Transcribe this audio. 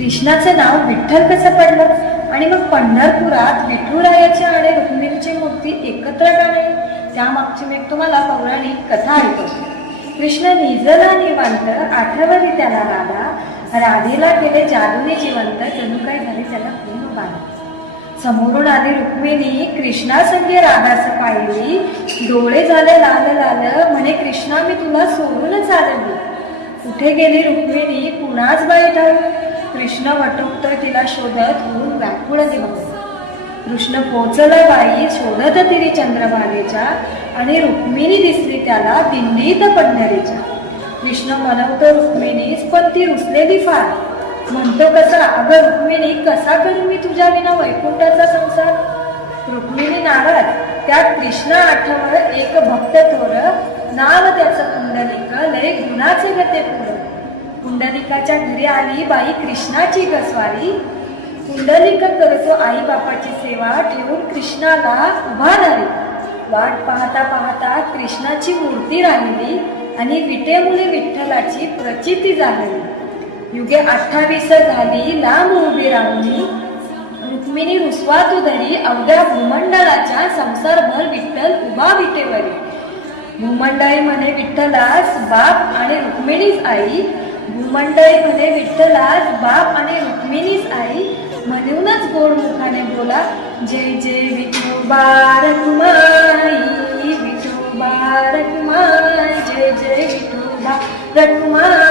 कृष्णाचं नाव विठ्ठल कसं पडलं आणि मग पंढरपुरात विठुरायाची आणि रुक्मिणीची मूर्ती एकत्र का नाही, त्यामागची मी तुम्हाला पौराणिक कथा ऐकवते. कृष्ण निजला निवांत, आठवली त्याला राधेला केले जादूने जिवंत, जणू काय झाले त्याला प्रेम बाण. समोरून आली रुक्मिणी, कृष्णासंगी राधास पाहिली, डोळे झाले लाल लाल, म्हणे कृष्णा मी तुला सोडूनच आलेली. कुठे गेली रुक्मिणी कुणाच बाई ठाऊ, कृष्ण वटोत्तर तिला शोधत होऊन व्याकुळ दिवस. कृष्ण पोचला बाई शोधत तिरी चंद्रभागेच्या, आणि रुक्मिणी दिसली त्याला दिंडीत पंढरीच्या. कृष्ण म्हणवतो रुक्मिणीच, पण ती रुसलेली फार. म्हणतो कसा, अगं रुक्मिणी कसा करू मी तुझ्या विना वैकुंठाचा संसार. रुक्मिणी नाराज, त्यात कृष्ण आठवळ एक भक्त थोर, नाव त्याचं पुंडलिक, लय गुणाचे गते पुढ. पुंडलिकाच्या घरी आली बाई कृष्णाची गसवारी, पुंडलिक करतो आई बापाची सेवा, ठेवून कृष्णाला उभा धरी. वाट पाहता पाहता कृष्णाची मूर्ती राहिली, आणि विटेमुळे विठ्ठलाची प्रचिती झाली. युगे 28 झाली लांब उभी राहुनी, रुक्मिणी रुसवा तू धरी, अवघ्या भूमंडळाच्या संसारभर विठ्ठल उभा विटेवरी. भूमंडळी म्हणे विठ्ठलास बाप आणि रुक्मिणीच आई, भूमंडळी म्हणे विठ्ठलास बाप आणि रुक्मिणीच आई. म्हणूनच गोड मुखाने बोला, जय जय विठोबा रखुमाई, विठोबा रखुमाई, जय जय विठोबा रखुमाई.